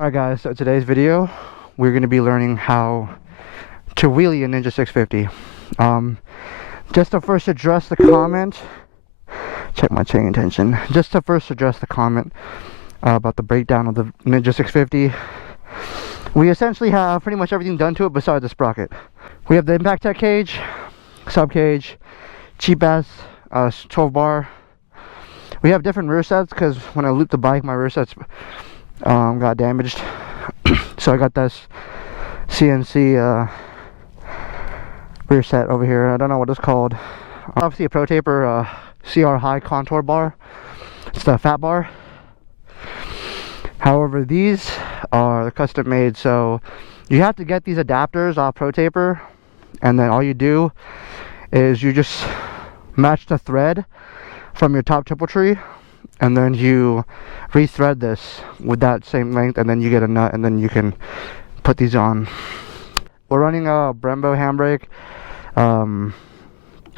Alright guys, so today's video we're going to be learning how to wheelie a Ninja 650. Just to first address the comment, check my chain tension, just to first address the comment about the breakdown of the Ninja 650. We essentially have pretty much everything done to it besides the sprocket. We have the impact tech cage, sub cage, cheap ass 12 bar. We have different rear sets because when I looped the bike my rear sets got damaged. So I got this CNC rear set over here. I don't know what it's called. Obviously a Pro Taper CR High contour bar. It's the fat bar. However, these are custom made, so you have to get these adapters off Pro Taper, and then all you do is you just match the thread from your top triple tree, and then you rethread this with that same length, and then you get a nut, and then you can put these on. We're running a Brembo handbrake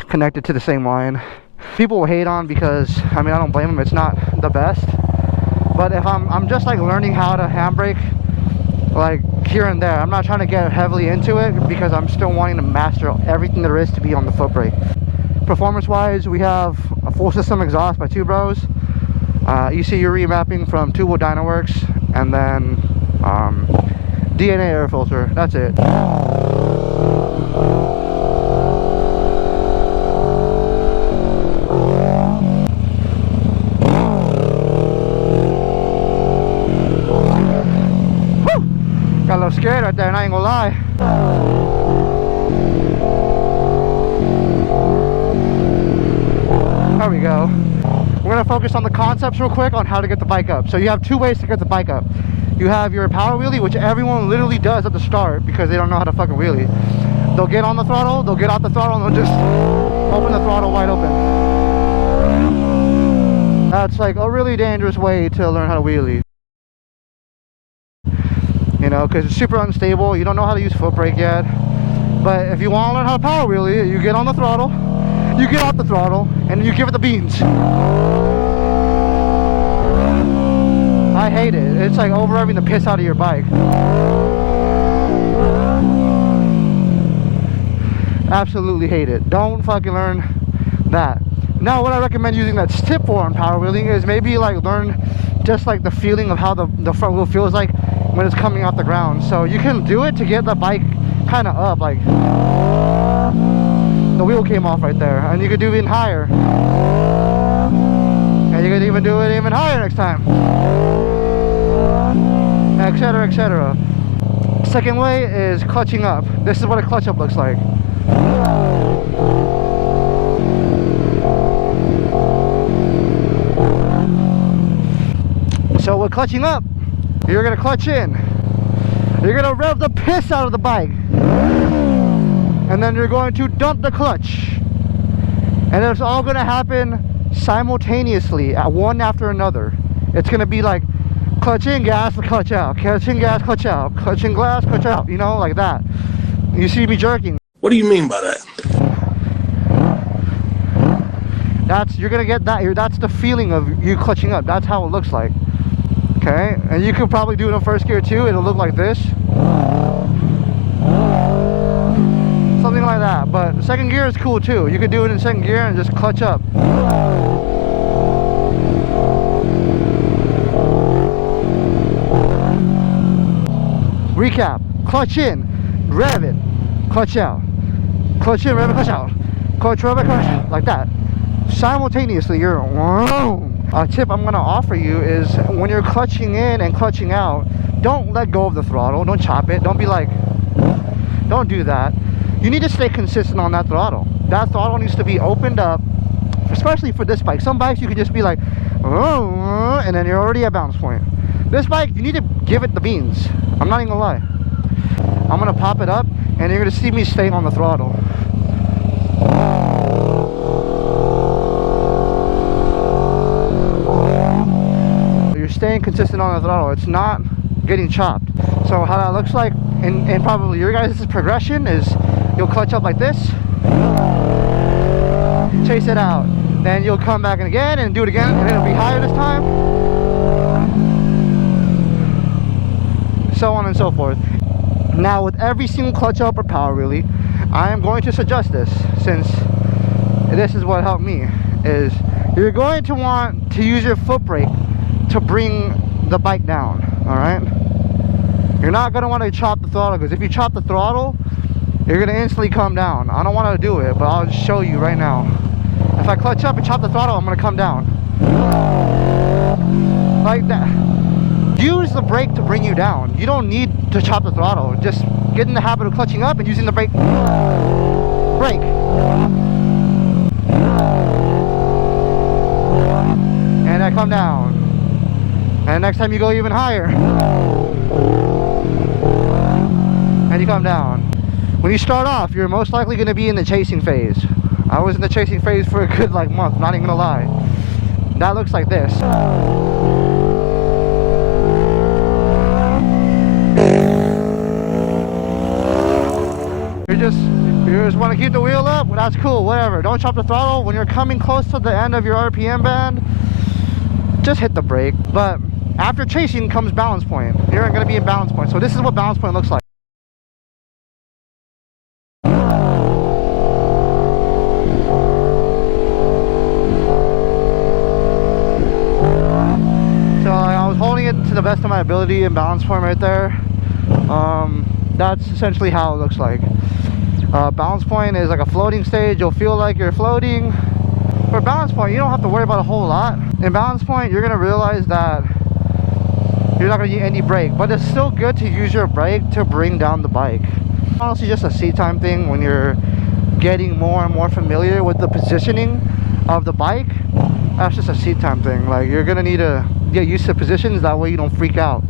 connected to the same line. People will hate on because, I mean, I don't blame them, it's not the best. But if I'm just like learning how to handbrake like here and there, I'm not trying to get heavily into it because I'm still wanting to master everything there is to be on the foot brake. Performance wise, we have a full system exhaust by Two Bros, ECU remapping from Two Wheel Dynaworks, and then DNA air filter. That's it. Got a little scared right there, and I ain't gonna lie. There we go. We're gonna focus on the concepts real quick on how to get the bike up. So you have two ways to get the bike up. You have your power wheelie, which everyone literally does at the start because they don't know how to fucking wheelie. They'll get on the throttle, they'll get off the throttle, and they'll just open the throttle wide open. That's like a really dangerous way to learn how to wheelie. You know, because it's super unstable. You don't know how to use foot brake yet. But if you want to learn how to power wheelie, you get on the throttle, you get off the throttle, and you give it the beans. I hate it. It's like over-revving the piss out of your bike. Absolutely hate it. Don't fucking learn that. Now, what I recommend using that tip for on power wheeling is maybe like learn just like the feeling of how the front wheel feels like when it's coming off the ground. So you can do it to get the bike kind of up, like the wheel came off right there, and you could do it even higher, and you could even do it even higher next time, etc, etc. Second way is clutching up. This is what a clutch up looks like. So with clutching up, you're gonna clutch in, you're gonna rev the piss out of the bike, and then you're going to dump the clutch, and it's all gonna happen simultaneously, one after another. It's gonna be like clutch in, gas, clutch out, clutch in, gas, clutch out, clutch in, gas, clutch out, you know, like that. You see me jerking. What do you mean by that? You're gonna get that. That's the feeling of you clutching up. That's how it looks like. Okay, and you could probably do it in first gear too. It'll look like this, something like that. But second gear is cool too. You could do it in second gear and just clutch up. Recap: clutch in, rev it, clutch out, clutch in, rev it, clutch out, clutch, rev it, clutch out, like that. Simultaneously, you're whoa. A tip I'm going to offer you is when you're clutching in and clutching out, don't let go of the throttle, don't chop it, don't be like, don't do that. You need to stay consistent on that throttle. That throttle needs to be opened up, especially for this bike. Some bikes you can just be like, oh, and then you're already at balance point. This bike, you need to give it the beans. I'm not even gonna lie. I'm gonna pop it up, and you're gonna see me staying on the throttle. You're staying consistent on the throttle. It's not getting chopped. So how that looks like in probably your guys' progression is you'll clutch up like this, chase it out, then you'll come back and again and do it again, and it'll be higher this time, so on and so forth. Now with every single clutch up or power wheelie, I am going to suggest this, since this is what helped me, is you're going to want to use your foot brake to bring the bike down. All right, you're not going to want to chop the throttle, because if you chop the throttle, you're going to instantly come down. I don't want to do it, but I'll show you right now. If I clutch up and chop the throttle, I'm going to come down like that. Use the brake to bring you down. You don't need to chop the throttle. Just get in the habit of clutching up and using the brake. And I come down. And next time you go even higher. And you come down. When you start off, you're most likely going to be in the chasing phase. I was in the chasing phase for a good month, not even gonna lie. That looks like this. You just want to keep the wheel up. Well, that's cool, whatever. Don't chop the throttle. When you're coming close to the end of your RPM band, just hit the brake. But after chasing comes balance point. You're going to be in balance point. So this is what balance point looks like. So I was holding it to the best of my ability in balance point right there. That's essentially how it looks like. Balance point is like a floating stage. You'll feel like you're floating. For balance point, you don't have to worry about a whole lot. In balance point, you're gonna realize that you're not gonna need any brake, but it's still good to use your brake to bring down the bike. Honestly, just a seat time thing. When you're getting more and more familiar with the positioning of the bike, that's just a seat time thing. Like, you're gonna need to get used to positions, that way you don't freak out.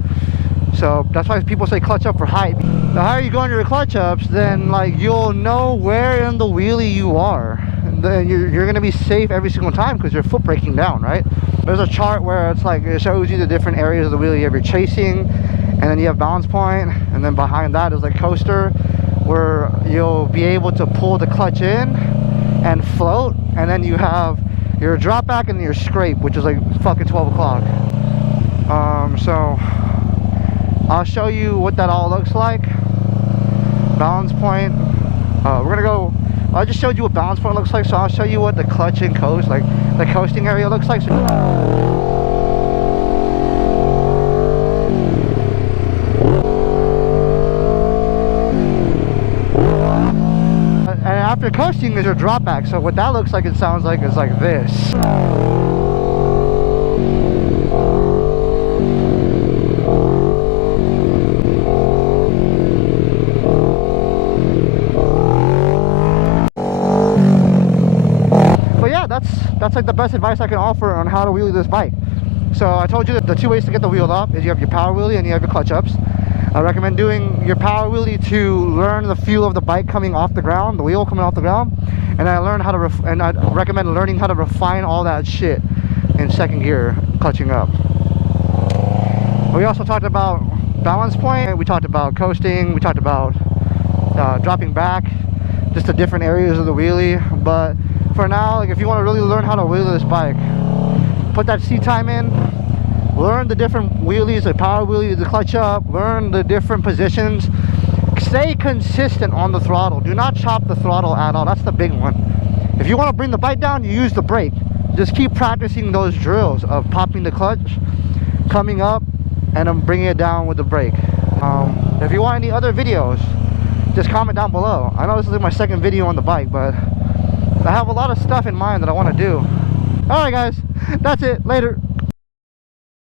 So that's why people say clutch up for height. The higher you go into your clutch ups, then like you'll know where in the wheelie you are. And then you're gonna be safe every single time because you're foot braking down, right? There's a chart where it's like it shows you the different areas of the wheelie. You have your chasing, and then you have balance point, and then behind that is like coaster, where you'll be able to pull the clutch in and float, and then you have your drop back and your scrape, which is like fucking 12 o'clock. So I'll show you what that all looks like. Balance point. We're gonna go. I just showed you what balance point looks like, so I'll show you what the clutch and coast, like the coasting area, looks like. And after coasting is your drop back. So what that looks like, it sounds like, is like this. That's like the best advice I can offer on how to wheelie this bike. So I told you that the two ways to get the wheel up is you have your power wheelie and you have your clutch ups. I recommend doing your power wheelie to learn the feel of the bike coming off the ground, the wheel coming off the ground, and I recommend learning how to refine all that shit in second gear, clutching up. We also talked about balance point. We talked about coasting. We talked about dropping back, just the different areas of the wheelie. But for now, like, if you want to really learn how to wheelie this bike, put that seat time in, learn the different wheelies, the power wheelie, the clutch up, learn the different positions. Stay consistent on the throttle. Do not chop the throttle at all. That's the big one. If you want to bring the bike down, you use the brake. Just keep practicing those drills of popping the clutch, coming up, and then bringing it down with the brake. If you want any other videos, just comment down below. I know this is like my second video on the bike, but I have a lot of stuff in mind that I want to do. Alright guys, that's it. Later.